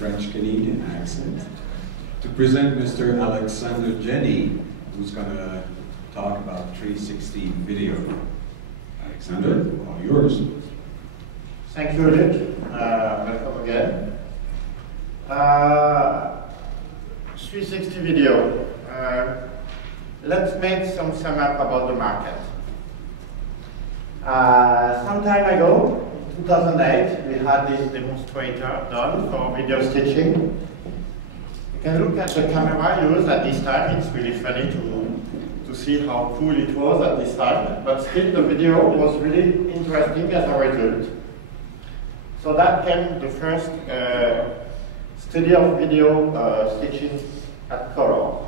French-Canadian accent to present Mr. Alexandre Jenny, who's going to talk about 360 video. Alexandre, all yours. Thank you, Luc. Welcome again. 360 video. Let's make some sum up about the market. Some time ago, in 2008, we had this demonstrator done for video stitching. You can look at the camera used at this time. It's really funny to see how cool it was at this time, but still the video was really interesting as a result. So that came the first study of video stitching at color.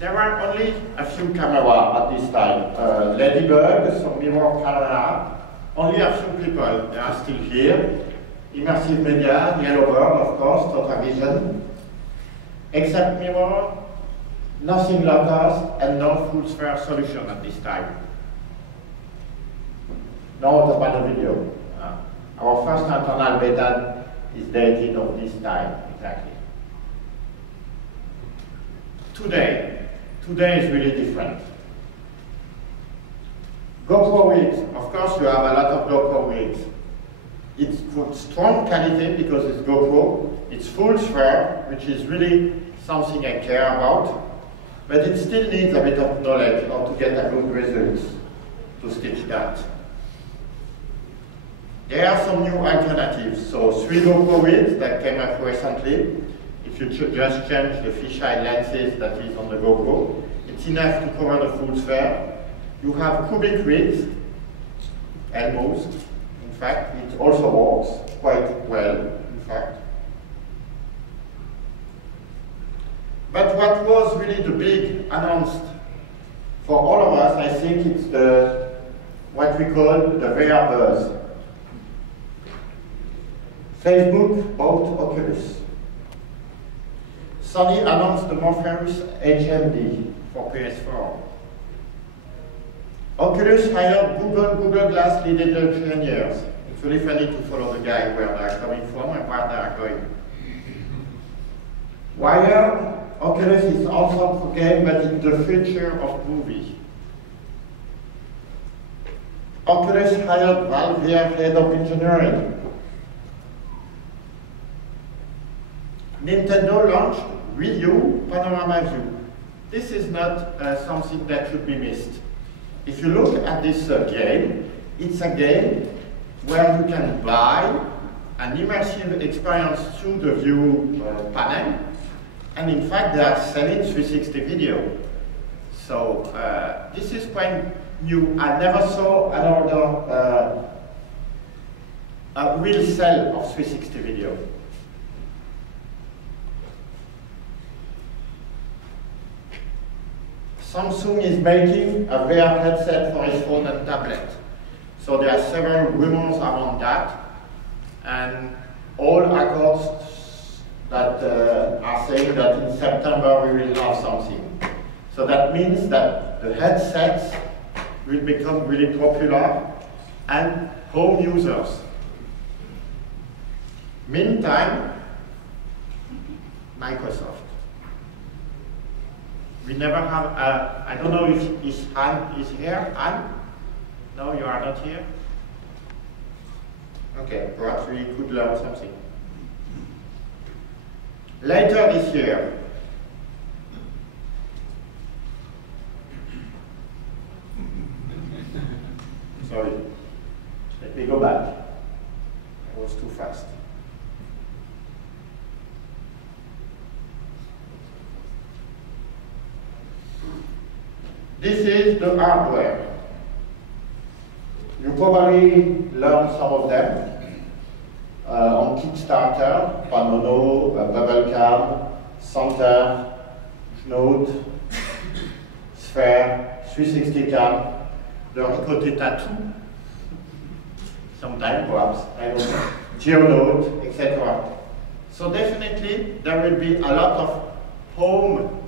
There were only a few cameras at this time. Ladybug, some mirror camera, only a few people. They are still here. Immersive media, Yellowbird, of course, Total Vision. Except mirror, nothing low cost, and no full sphere solution at this time. No about the video. Our first internal beta is dated of this time, exactly. Today is really different. GoPro rigs, of course you have a lot of GoPro rigs. It's strong quality because it's GoPro, it's full sphere, which is really something I care about, but it still needs a bit of knowledge how to get a good result to stitch that. There are some new alternatives, so 3 GoPro rigs that came up recently. If you just change the fisheye lenses that is on the GoPro, it's enough to cover the full sphere. You have cubic rigs, elbows. In fact, it also works quite well, in fact. But what was really the big announced for all of us, I think it's what we call the VR buzz. Facebook bought Oculus. Sony announced the Morpheus HMD for PS4. Oculus hired Google Glass lead engineers. It's really funny to follow the guy where they're coming from and where they're going. Wired, Oculus is also for game, but it's the future of movie. Oculus hired Valve VR head of engineering. Nintendo launched Wii U Panorama View. This is not something that should be missed. If you look at this game, it's a game where you can buy an immersive experience through the view panel, and in fact they are selling 360 video. So this is quite new. I never saw another a real sell of 360 video. Samsung is making a VR headset for his phone and tablet. So there are several rumors around that, and all accords that are saying that in September we will have something. So that means that the headsets will become really popular and home users. Meantime, Microsoft. We never have, I don't know if Anne is here. Anne? No, you are not here? Okay, perhaps we could learn something. Later this year, sorry, let me go back. I was too fast. This is the hardware. You probably learned some of them on Kickstarter, Panono, Bubblecam, Center, Node, Sphere, 360 Cam, the Ricote Tattoo, sometime perhaps, I don't know, GeoNote, etc. So definitely there will be a lot of home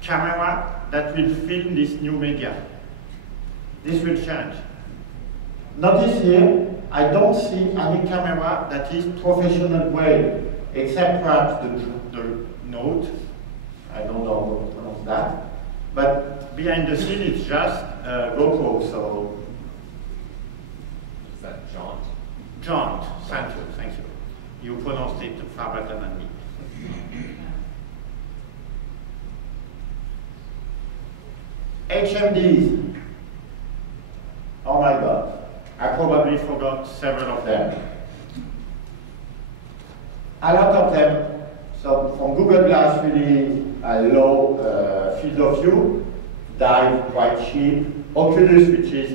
camera that will film this new media. This will change. Notice here I don't see any camera that is professional grade, except perhaps the Note. I don't know how to pronounce that. But behind the scene, it's just GoPro, so. Is that jaunt? Jaunt, thank you. You pronounced it far better than me. HMDs. Oh my God. I probably forgot several of them. A lot of them, so from Google Glass, really low field of view, Dive quite cheap, Oculus, which is,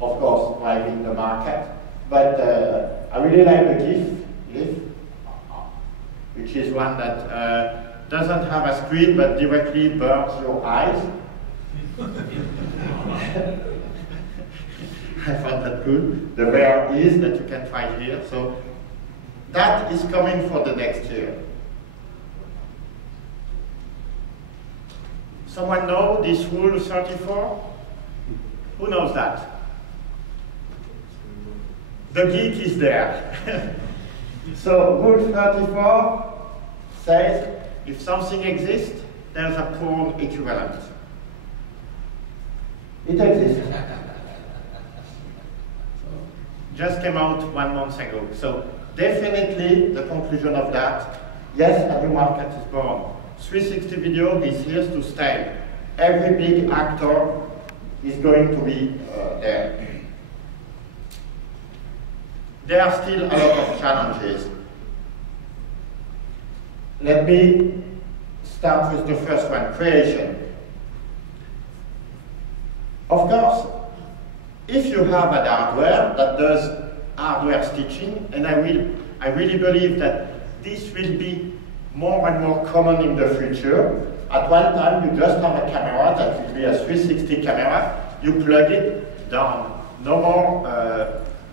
of course, driving the market, but I really like the GIF, which is one that doesn't have a screen, but directly burns your eyes. I found that good. The rare is that you can try here. So that is coming for the next year. Someone know this rule 34? Who knows that? The geek is there. So rule 34 says if something exists, there's a porn equivalent. It exists. Just came out 1 month ago. So definitely the conclusion of that, yes, a new market is born. 360 video is here to stay. Every big actor is going to be there. There are still a lot of challenges. Let me start with the first one, creation. Of course, if you have an hardware that does hardware stitching, and I really believe that this will be more and more common in the future. At one time, you just have a camera that will be a 360 camera. You plug it down. No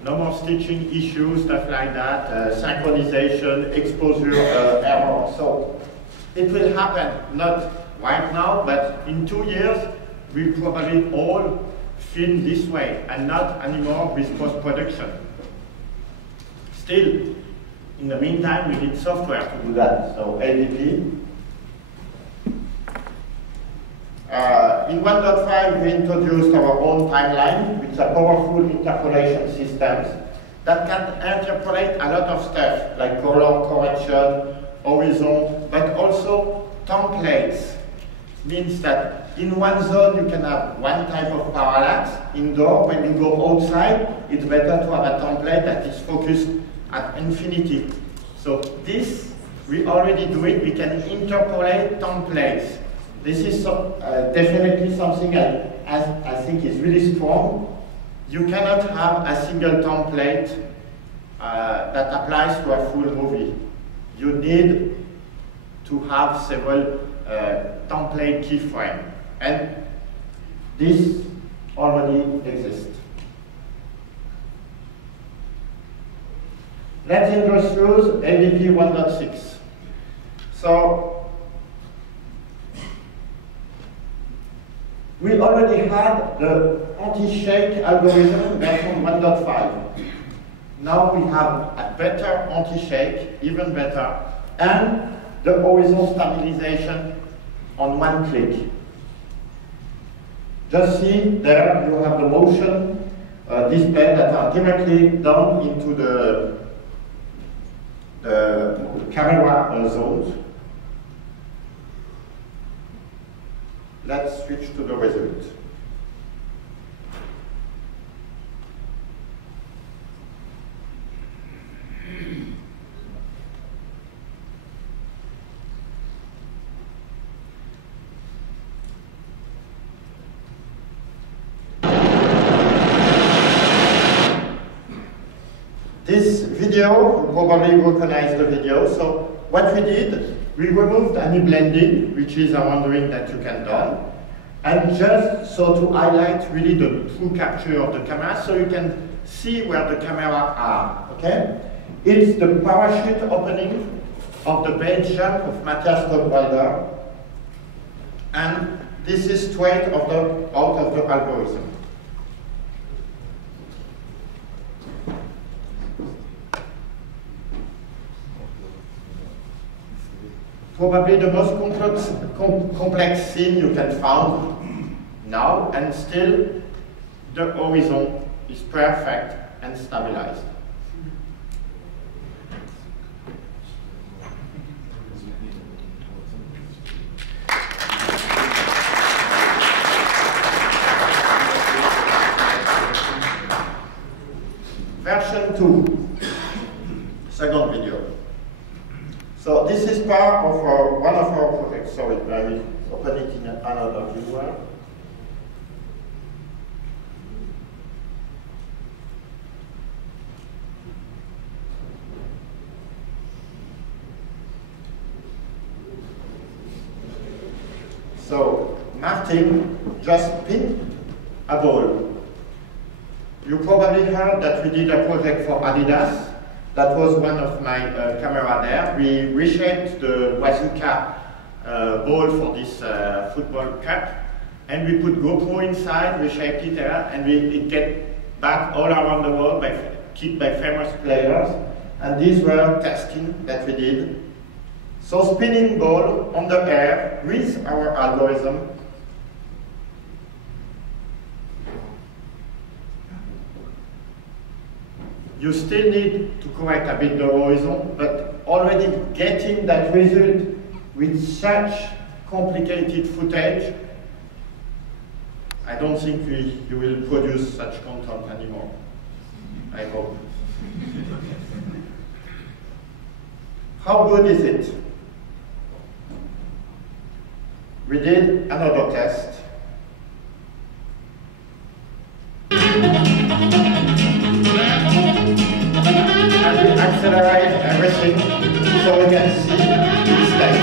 more stitching issues, stuff like that. Synchronization, exposure error. So it will happen, not right now, but in 2 years, we'll probably all film this way and not anymore with post-production. Still, in the meantime, we need software to do that. So AVP. In 1.5, we introduced our own timeline, which are powerful interpolation systems that can interpolate a lot of stuff, like color correction, horizon, but also templates. Means that in one zone you can have one type of parallax. Indoor, when you go outside, it's better to have a template that is focused at infinity. So this, we already do it. We can interpolate templates. This is definitely something I think is really strong. You cannot have a single template that applies to a full movie. You need to have several template keyframe, and this already exists. Let's introduce AVP 1.6. So we already had the anti-shake algorithm version 1.5. Now we have a better anti-shake, even better, and the horizon stabilization on one click. Just see there you have the motion display that are directly down into the camera zones. Let's switch to the result. This video, you probably recognize the video. So what we did, we removed any blending, which is a rendering that you can do, and just so to highlight really the true capture of the camera, so you can see where the camera are. Okay, it's the parachute opening of the base jump of Matthias Stockwalder, and this is straight out of the algorithm. probably the most complex scene you can find now, and still the horizon is perfect and stabilized. Version 2, second video. So this is part of one of our projects. Sorry, let me open it in another viewer. So Martin just pinned a ball. You probably heard that we did a project for Adidas. That was one of my camera there. We reshaped the bazooka ball for this football cup, and we put GoPro inside, we shaped it there, and it get back all around the world kicked by famous players. And these were testing that we did. So spinning ball on the air with our algorithm. You still need to correct a bit the horizon, but already getting that result with such complicated footage, I don't think you will produce such content anymore. I hope. How good is it? We did another test. And we accelerate everything so we can see the state.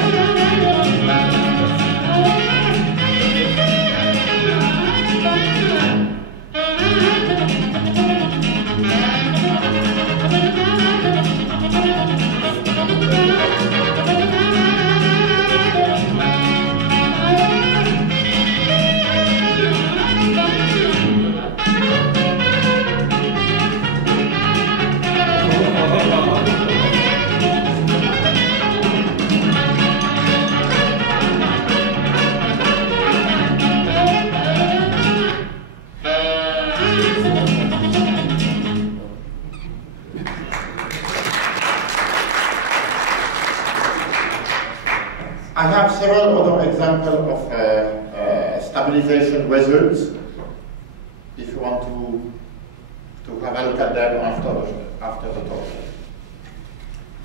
I have several other examples of stabilization results, if you want to have a look at them after the talk.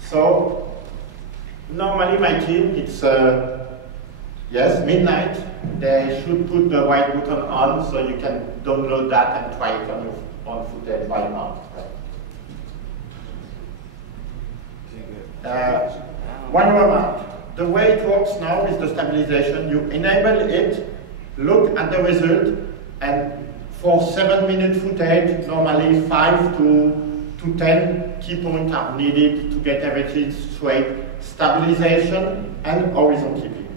So, normally my team, it's yes, midnight, they should put the white button on so you can download that and try it on your footage right now. One remark. The way it works now is the stabilization. You enable it, look at the result, and for 7-minute footage, normally 5 to 10 key points are needed to get everything straight. Stabilization and horizon keeping.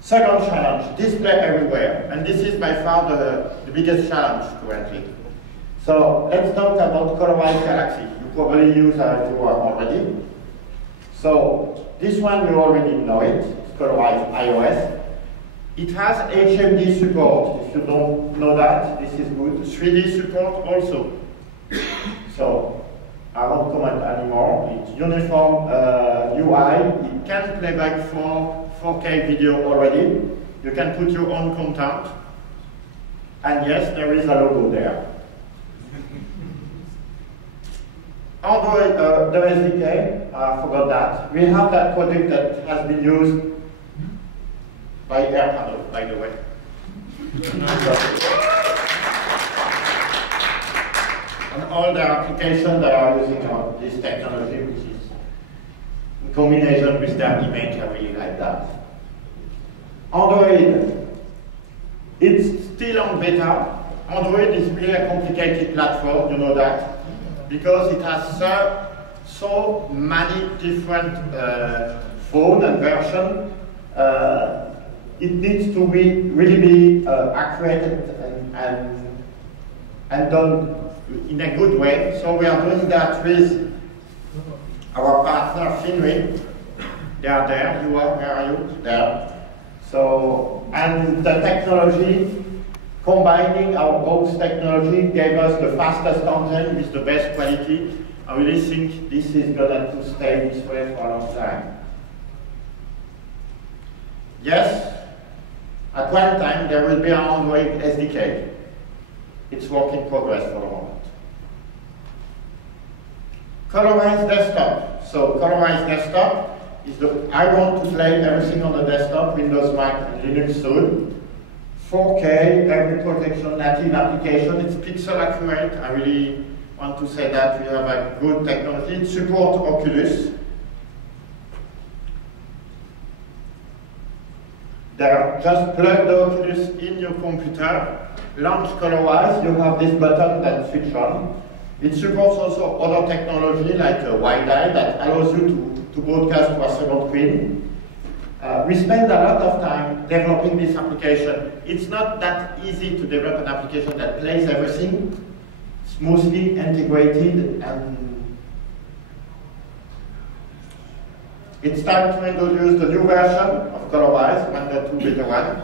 Second challenge, display everywhere. And this is by far the biggest challenge currently. So let's talk about colorized galaxy. You probably use a viewer already. So this one you already know it, it's colorized iOS. It has HMD support. If you don't know that, this is good. 3D support also. So I won't comment anymore. It's uniform UI. It can play back 4K video already. You can put your own content. And yes, there is a logo there. Android, the SDK, I forgot that. We have that project that has been used by AirPanel, by the way. And all the applications that are using this technology, which is in combination with their image, I really like that. Android, it's still on beta. Android is really a complicated platform, you know that. Because it has so many different phones and versions, it needs to really be accurate and done in a good way. So we are doing that with our partner Finway, they are there. You are, where are you? There. So, and the technology, combining our both technology gave us the fastest engine with the best quality. I really think this is going to stay this way for a long time. Yes, at one time there will be an Android SDK. It's work in progress for the moment. Colorized desktop. So colorized desktop is I want to play everything on the desktop, Windows, Mac, and Linux soon. 4K, every protection, native application. It's pixel accurate. I really want to say that we have a good technology. It supports Oculus. There, just plug the Oculus in your computer, launch Colorwise. You have this button that switch on. It supports also other technology like a WiDi that allows you to broadcast to a second screen. We spend a lot of time developing this application. It's not that easy to develop an application that plays everything, smoothly integrated, and it's time to introduce the new version of Colorwise, 1.2 beta 1.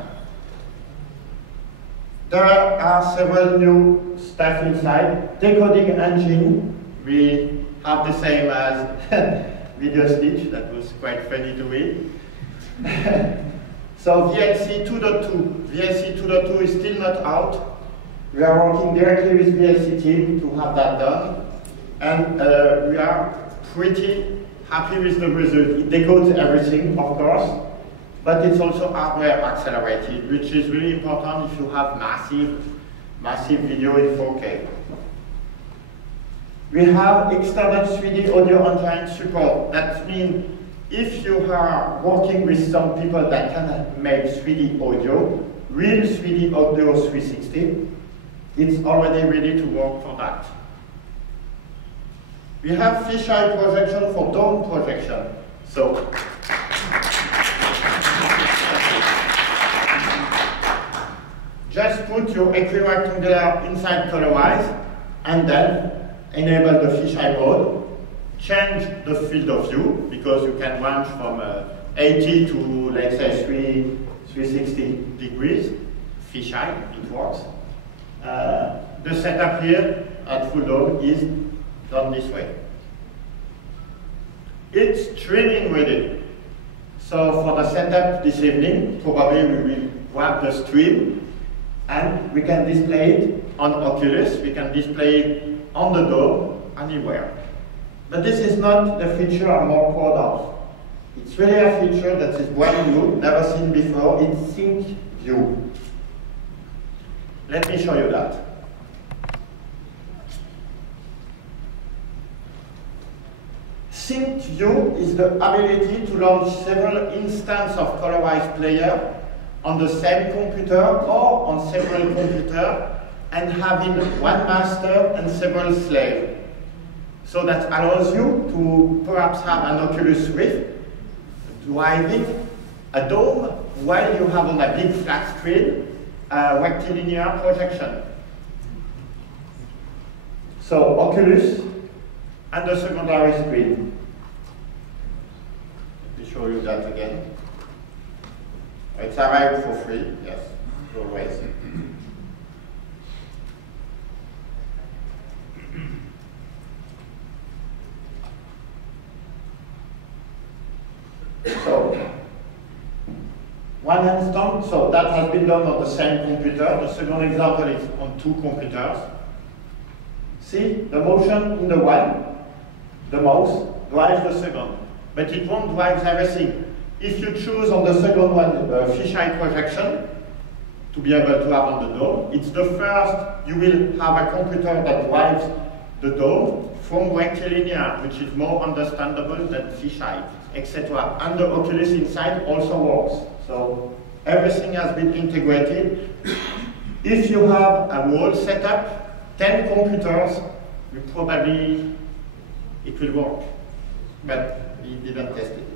There are several new stuff inside. Decoding engine, we have the same as video speech, that was quite funny to read. So VLC 2.2. VLC 2.2 is still not out. We are working directly with VLC team to have that done. And we are pretty happy with the result. It decodes everything, of course, but it's also hardware accelerated, which is really important if you have massive video in 4K. We have extended 3D audio engine support. That means if you are working with some people that can make 3D audio, real 3D audio 360, it's already ready to work for that. We have fisheye projection for dome projection. So, just put your equirectangular inside Colorwise and then enable the fisheye mode. Change the field of view because you can range from 80 to, let's say, 360 degrees. Fisheye, it works. The setup here at full dome is done this way. It's streaming ready. So for the setup this evening, probably we will grab the stream and we can display it on Oculus, we can display it on the dome, anywhere. But this is not the feature I'm more proud of. It's really a feature that is brand new, never seen before. It's Sync View. Let me show you that. Sync View is the ability to launch several instances of Colorwise player on the same computer or on several computers and having one master and several slaves. So that allows you to perhaps have an Oculus Rift driving a dome while you have on a big flat screen a rectilinear projection. So Oculus and the secondary screen. Let me show you that again. It's arrived for free, yes, always. So, one instance, so that has been done on the same computer. The second example is on two computers. See, the motion in the one, the mouse, drives the second, but it won't drive everything. If you choose on the second one fisheye projection, to be able to have on the dome, it's the first, you will have a computer that drives the dome from rectilinear, which is more understandable than fisheye, etc. And the Oculus inside also works. So everything has been integrated. If you have a whole setup, 10 computers, probably it will work. But we didn't test it.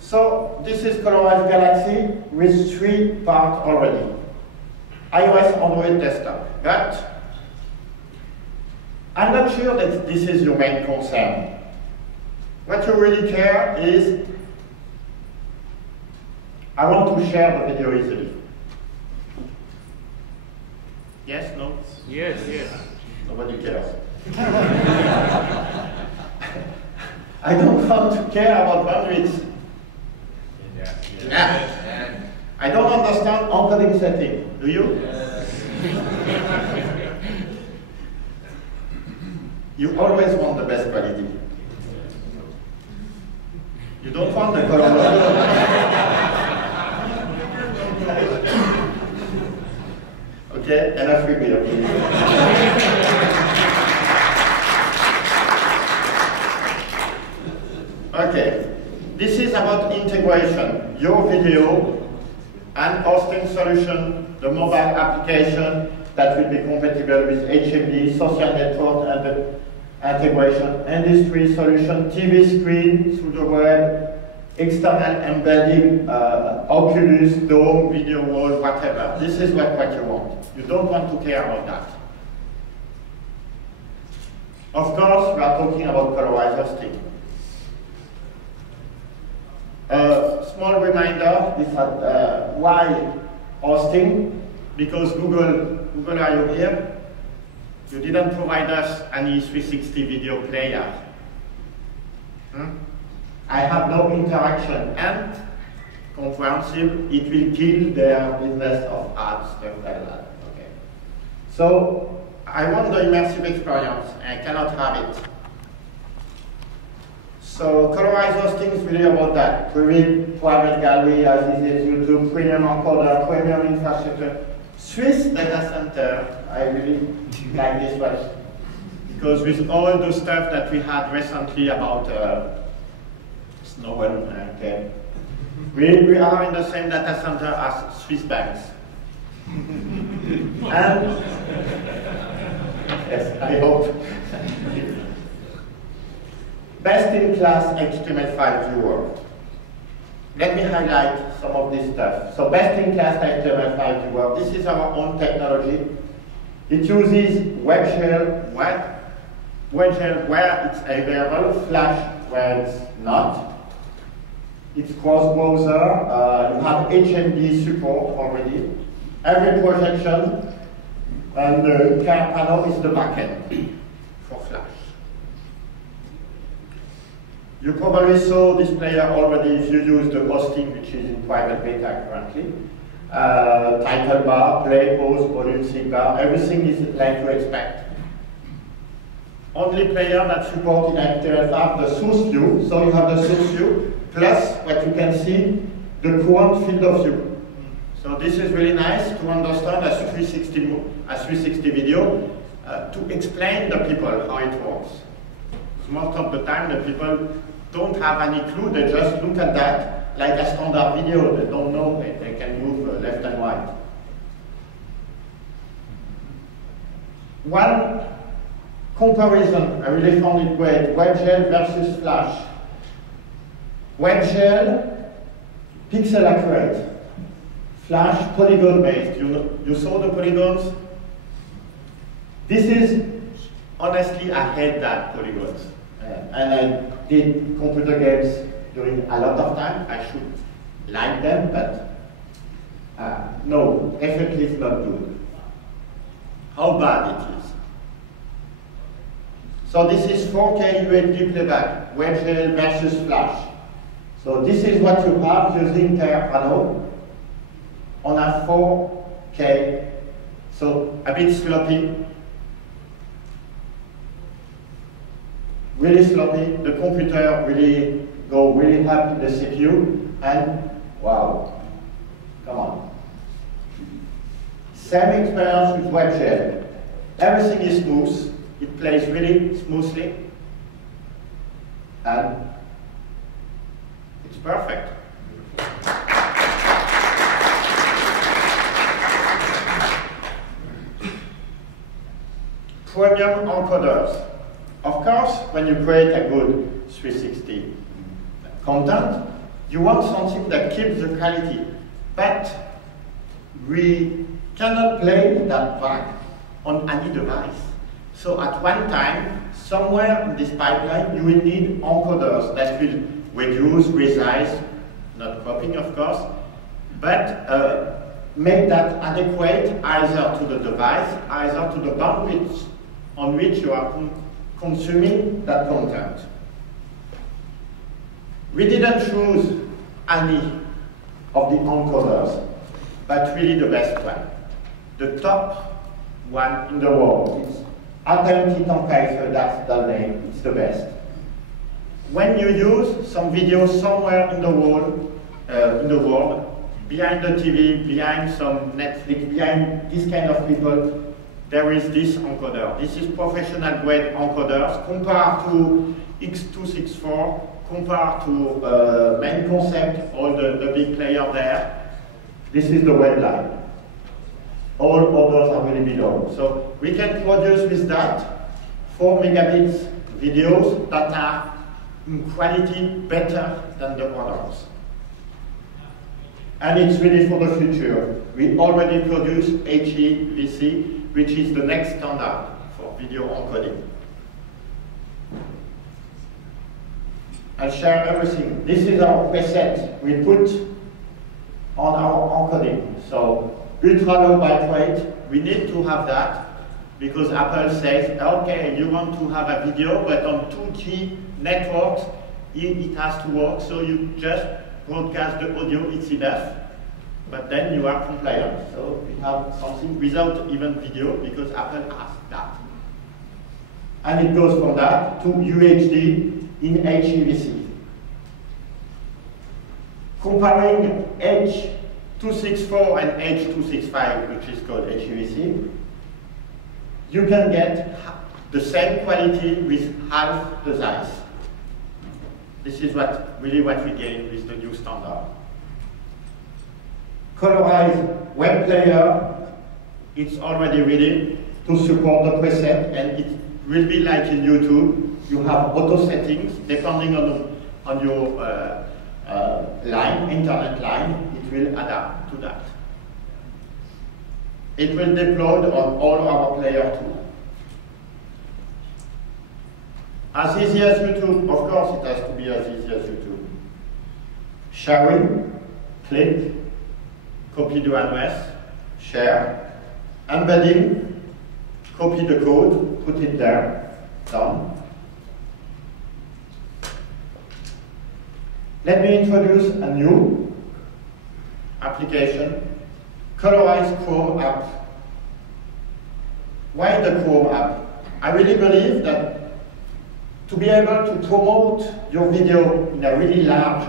So this is colorized galaxy with 3 parts already. iOS, Android, desktop. But I'm not sure that this is your main concern. What you really care is, I want to share the video easily. Yes, no? Yes, yes. Nobody cares. I don't want to care about bandwidth. Yeah. I don't understand encoding setting. Do you? You always want the best quality. You don't want the color. Okay, enough with me, okay? Okay, this is about integration. Your video and hosting solution, the mobile application that will be compatible with HMD, social network and the integration, industry solution, TV screen through the web, external embedding, Oculus, Dome, video wall, whatever. This is what you want. You don't want to care about that. Of course, we are talking about colorized hosting. Small reminder, this why hosting? Because Google, are you here? You didn't provide us any 360 video player. I have no interaction, and comprehensive, it will kill their business of ads, stuff like that. Okay. So I want the immersive experience, and I cannot have it. So colorized hosting is really about that. Private gallery, as is YouTube, premium encoder, premium infrastructure. Swiss data center, I really like this one. Because with all the stuff that we had recently about Snowden, okay, we are in the same data center as Swiss banks. And, yes, I hope. Best-in-class HTML5 viewer. Let me highlight some of this stuff. So best-in-class HTML5 viewer. This is our own technology. It uses WebGL where it's available, Flash where it's not. It's cross-browser. You have HMD support already. Every projection and the card panel is the backend for Flash. You probably saw this player already if you use the hosting, which is in private beta currently. Title bar, play, pause, volume, sync bar, everything is like you expect. Only player that supports in HTML5 the source view, so you have the source view, plus what you can see, the current field of view. So this is really nice to understand as 360 video, to explain to people how it works. Most of the time the people don't have any clue, they just look at that like a standard video, they don't know, they can move left and right. One comparison, I really found it great, WebGL versus Flash. WebGL, pixel accurate. Flash, polygon based. You saw the polygons? This is, honestly, I hate that polygons. And I did computer games during a lot of time. I should like them, but no, effectively it's not good. How bad it is. So this is 4K UHD playback, WebGL versus Flash. So this is what you have using Terrano on a 4K, so a bit sloppy. Really sloppy, the computer really go really hard to the CPU, and wow, come on. Same experience with WebGL. Everything is smooth, it plays really smoothly, and it's perfect. Premium encoders. Of course, when you create a good 360 content, You want something that keeps the quality, but we cannot play that back on any device. So at one time, somewhere in this pipeline, you will need encoders that will reduce, resize, not cropping of course, but make that adequate either to the device, either to the bandwidth on which you are consuming that content. We didn't choose any of the encoders, but really the best one. The top one in the world is Atenti Temperature, that's the name, it's the best. When you use some video somewhere in the world, behind the TV, behind some Netflix, behind this kind of people, there is this encoder. This is professional grade encoders compared to X264, compared to main concept, all the big player there. This is the web line. All others are really below. So we can produce with that 4 megabits videos that are in quality better than the others. And it's really for the future. We already produce HEVC, which is the next standard for video encoding. I'll share everything. This is our preset we put on our encoding. So ultra low byte rate, we need to have that because Apple says, okay, you want to have a video, but on 2 key networks, it has to work. So you just broadcast the audio, it's enough. But then you are compliant. So we have something without even video because Apple asked that. And it goes from that to UHD in HEVC. Comparing H264 and H265, which is called HEVC, you can get the same quality with half the size. This is really what we gain with the new standard. Colorized web player, it's already ready to support the preset, and it will be like in YouTube. You have auto settings depending on your internet line. It will adapt to that. It will deploy on all our player too. As easy as YouTube, of course it has to be as easy as YouTube. Sharing, click, copy the address, share, embedding, copy the code, put it there, done. Let me introduce a new application, Colorized Chrome app. Why the Chrome app? I really believe that to be able to promote your video in a really large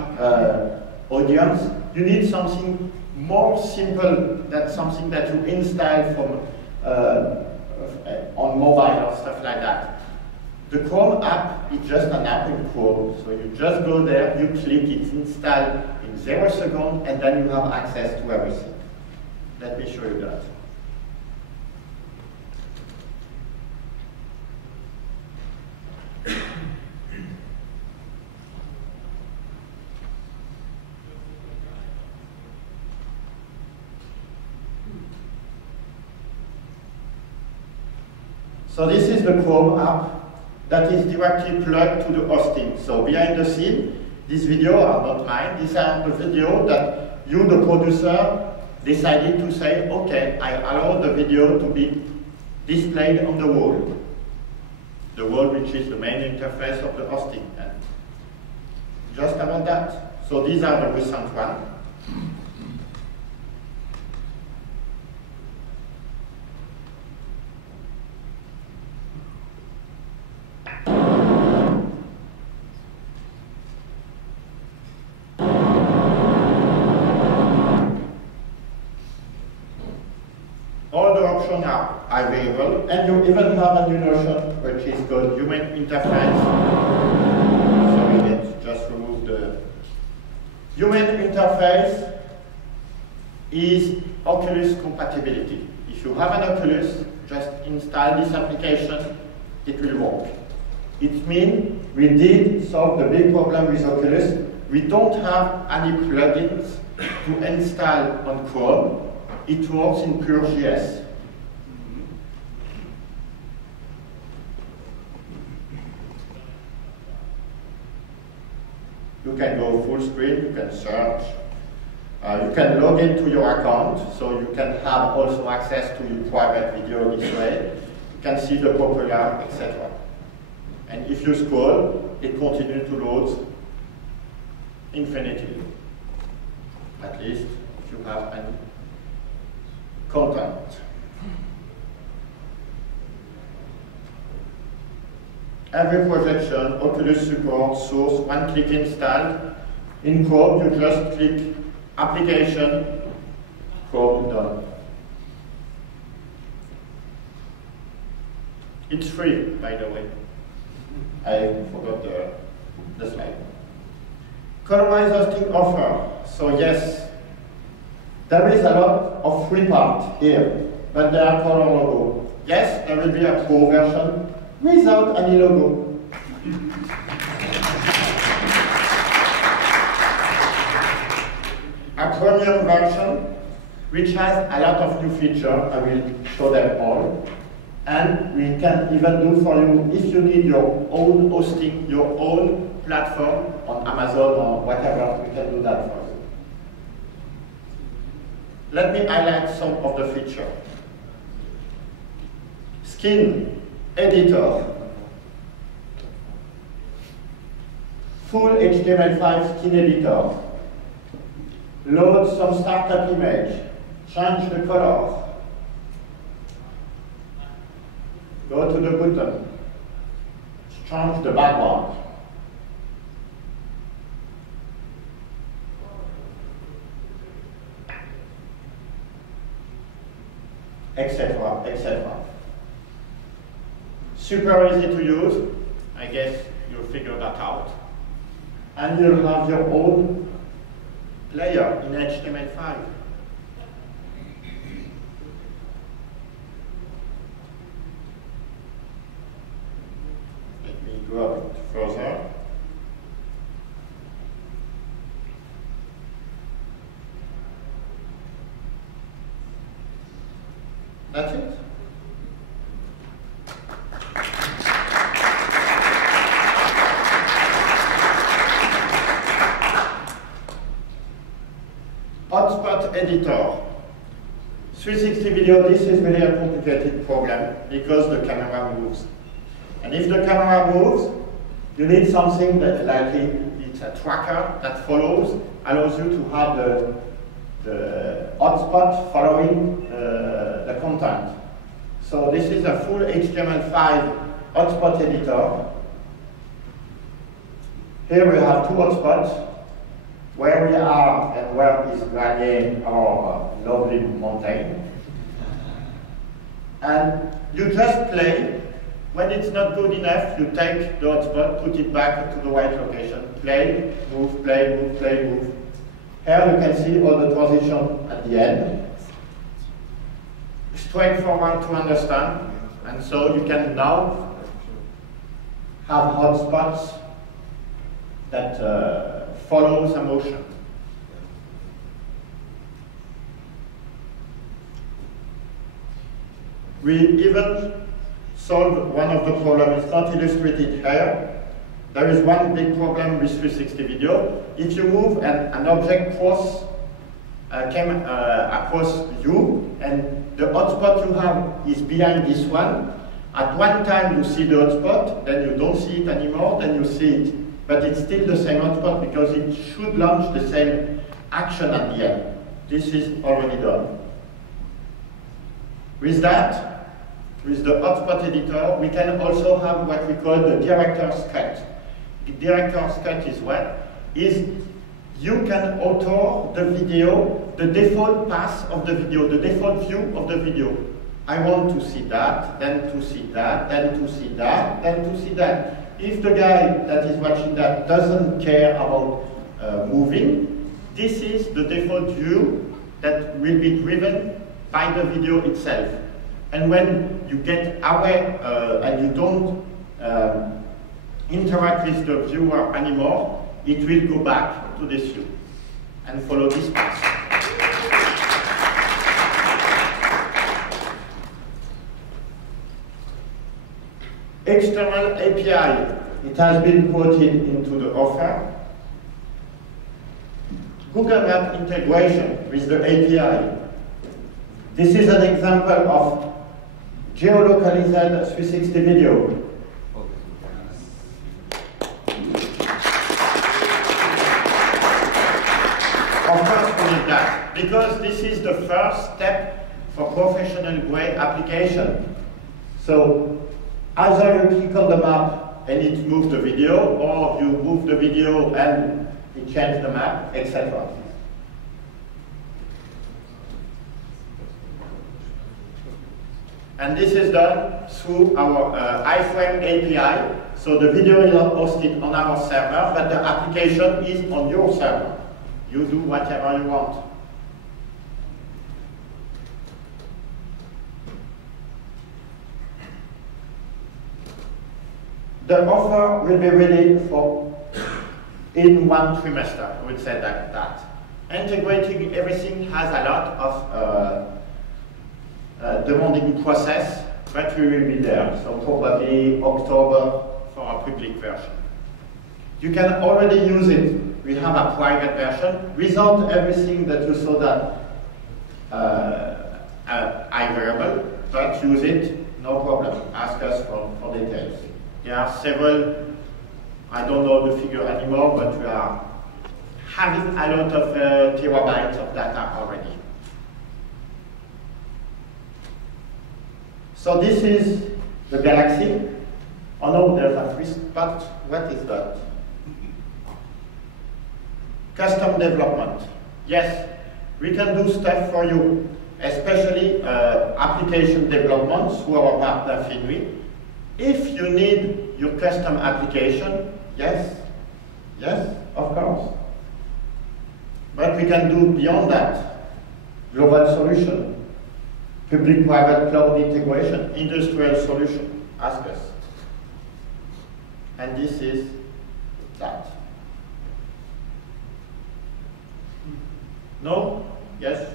audience, you need something more simple than something that you install from on mobile or stuff like that. The Chrome app is just an app in Chrome, so you just go there, you click, it's installed in 0 seconds, and then you have access to everything. Let me show you that. So this is the Chrome app that is directly plugged to the hosting. So behind the scene, these videos are not mine. These are the videos that you, the producer, decided to say, okay, I allow the video to be displayed on the wall. The wall which is the main interface of the hosting. And just about that. So these are the recent ones. All the options are available, and you even have a new notion which is called human interface. So we can just remove the human interface is Oculus compatibility. If you have an Oculus, just install this application, it will work. It means we did solve the big problem with Oculus We don't have any plugins to install on Chrome. It works in pure JS. You can go full screen, you can search. You can log into your account, so you can have also access to your private video this way. You can see the popular, etc. And if you scroll, it continues to load infinitely. At least if you have any content. Every projection, Oculus support, source, one-click installed. In Chrome, you just click Application, Chrome done. It's free, by the way. I forgot the slide. Colorized hosting offer. So yes, there is a lot of free part here, but there are color logo. Yes, there will be a pro version without any logo. A premium version, which has a lot of new features. I will show them all. And we can even do for you, if you need your own hosting, your own platform on Amazon or whatever, we can do that for you. Let me highlight some of the features. Skin editor. Full HTML5 skin editor. Load some startup image. Change the color. Go to the button. Change the background. Etc., etc. Super easy to use. I guess you'll figure that out. And you'll have your own player in HTML5. Let me go a bit further. That's it. Hotspot editor. 360 video, this is really a complicated problem because the camera moves. And if the camera moves, you need something that it's a tracker that follows, allows you to have the hotspot following the content. So this is a full HTML5 hotspot editor. Here we have two hotspots, where we are and where is Granier, our lovely mountain. And you just play. When it's not good enough, you take the hotspot, put it back to the right location. Play, move, play, move, play, move. Here you can see all the transition at the end. Straightforward to understand. And so you can now have hotspots that follows a motion. We even solved one of the problems. It's not illustrated here. There is one big problem with 360 video. If you move an object across you, and the hotspot you have is behind this one, at one time you see the hotspot, then you don't see it anymore, then you see it. But it's still the same hotspot because it should launch the same action at the end. This is already done. With that, with the hotspot editor, we can also have what we call the director's cut. The director's cut is what? Is you can author the video, the default path of the video, the default view of the video. I want to see that, then to see that, then to see that, then to see that. If the guy that is watching that doesn't care about moving, this is the default view that will be driven by the video itself. And when you get away and you don't interact with the viewer anymore, it will go back to this view and follow this path. External API, it has been quoted into the offer. Google Map integration with the API. This is an example of geolocalized 360 video. Of course we need that, because this is the first step for professional grade application. So either you click on the map and it moves the video, or you move the video and it changes the map, etc. And this is done through our iframe API. So the video is not hosted on our server, but the application is on your server. You do whatever you want. The offer will be ready in 1 trimester, I would say that. Integrating everything has a lot of demanding process, but we will be there. So probably October for a public version. You can already use it. We have a private version without everything that you saw that IVRPA, but use it, no problem. Ask us for details. There are several, I don't know the figure anymore, but we are having a lot of terabytes of data already. So this is the galaxy. Oh no, there's a free spot. What is that? Custom development. Yes, we can do stuff for you, especially application development through our partner Finwi. If you need your custom application, yes, of course. But we can do beyond that. Global solution, public-private cloud integration, industrial solution, ask us. And this is that. No? Yes?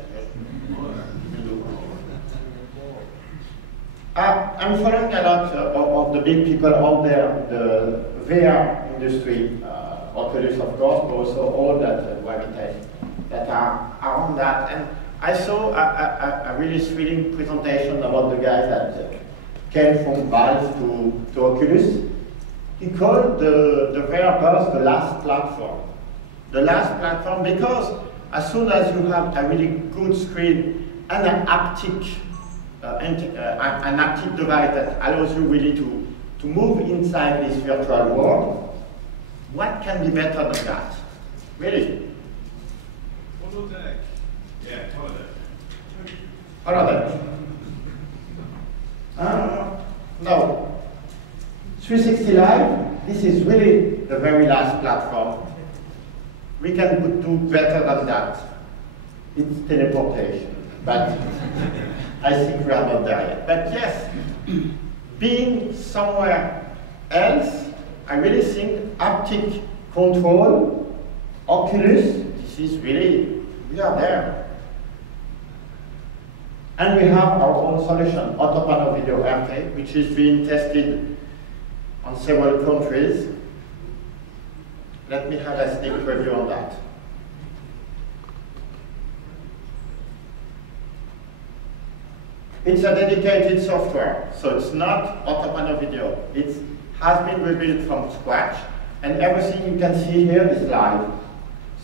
I'm following a lot of the big people out there, the VR industry, Oculus of course, but also all that gravitate that are on that. And I saw a really thrilling presentation about the guys that came from Valve to Oculus. He called the VR the last platform. The last platform because as soon as you have a really good screen and an haptic device that allows you really to move inside this virtual world, what can be better than that? Really? Holodeck. Yeah, holodeck. Holodeck. No. 360 Live, this is really the very last platform. We can do better than that. It's teleportation, but I think we are not there yet. But yes, being somewhere else, I really think haptic control, Oculus, this is really, we are there. And we have our own solution, Autopanel Video RT, which is being tested on several countries. Let me have a sneak preview on that. It's a dedicated software, so it's not Autopanel Video. It has been rebuilt from scratch, and everything you can see here is live.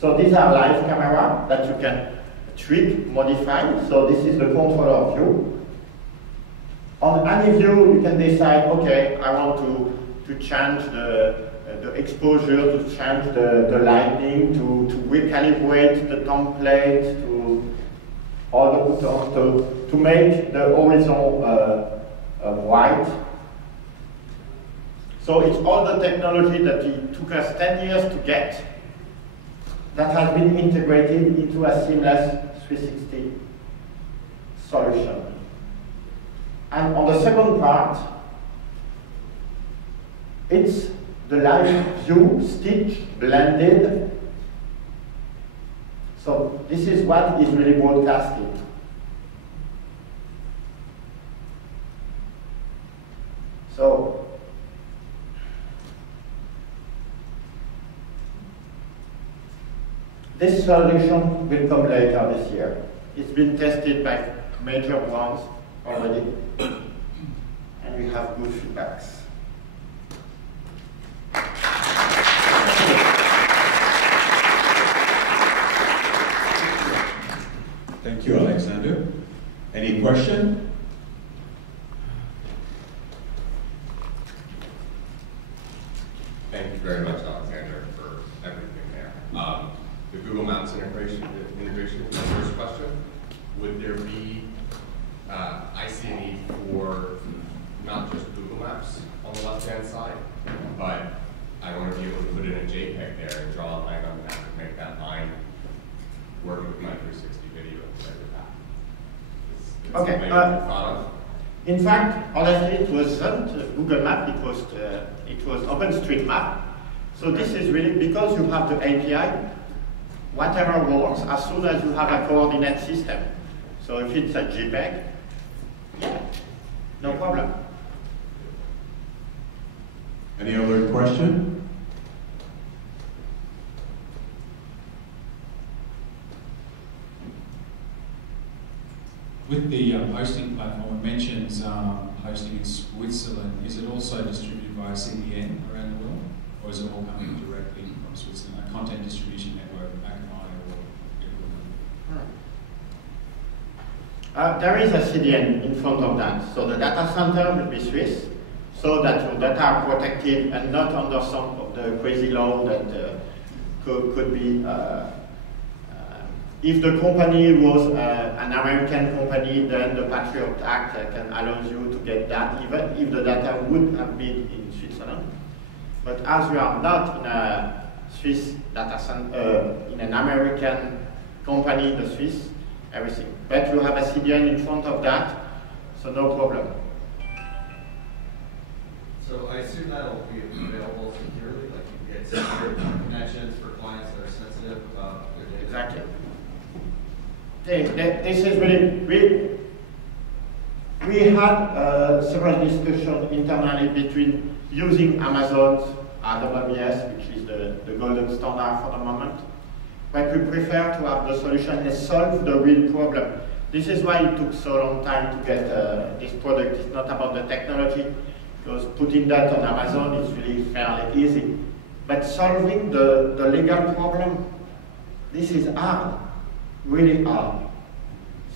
So these are live cameras that you can tweak, modify. So this is the controller view. On any view, you can decide, okay, I want to change the exposure, to change the lighting, to recalibrate the template, to all the buttons, to make the horizon white. So it's all the technology that it took us 10 years to get that has been integrated into a seamless 360 solution. And on the second part, it's the live view, stitch, blended. So this is what is really broadcasted. So this solution will come later this year. It's been tested by major ones already, and we have good feedbacks. Thank you, Alexander. Any question? Thank you very much, Alexander, for everything there. The Google Maps integration is my first question. Would there be, I see a need for not just Google Maps on the left-hand side, but I want to be able to put in a JPEG there and draw a line on the map and make that line work with my 360 video instead of that. Is Okay. something you thought of? In fact, honestly, it wasn't Google Map, it was OpenStreetMap. So this is really, because you have the API, whatever works as soon as you have a coordinate system. So if it's a JPEG, yeah, no problem. Any other question? With the hosting platform, it mentions hosting in Switzerland. Is it also distributed via CDN around the world, or is it all coming directly from Switzerland? A content distribution network, Akamai or equivalent? There is a CDN in front of that. So the data center will be Swiss, so that your data are protected and not under some of the crazy law that could be. If the company was an American company, then the Patriot Act can allow you to get that, even if the data would have been in Switzerland. But as we are not in a Swiss data center, in an American company in the Swiss, everything. But you have a CDN in front of that, so no problem. So I assume that'll be available securely, like you get secure connections for clients that are sensitive about their data. Exactly. This is really, we had several discussions internally between using Amazon's AWS, which is the golden standard for the moment, but we prefer to have the solution and solve the real problem. This is why it took so long time to get this product. It's not about the technology, because putting that on Amazon is really fairly easy. But solving the legal problem, this is hard. Really hard.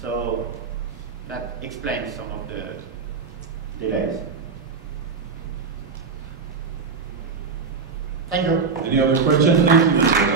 So that explains some of the delays. Thank you. Any other questions? Thank you.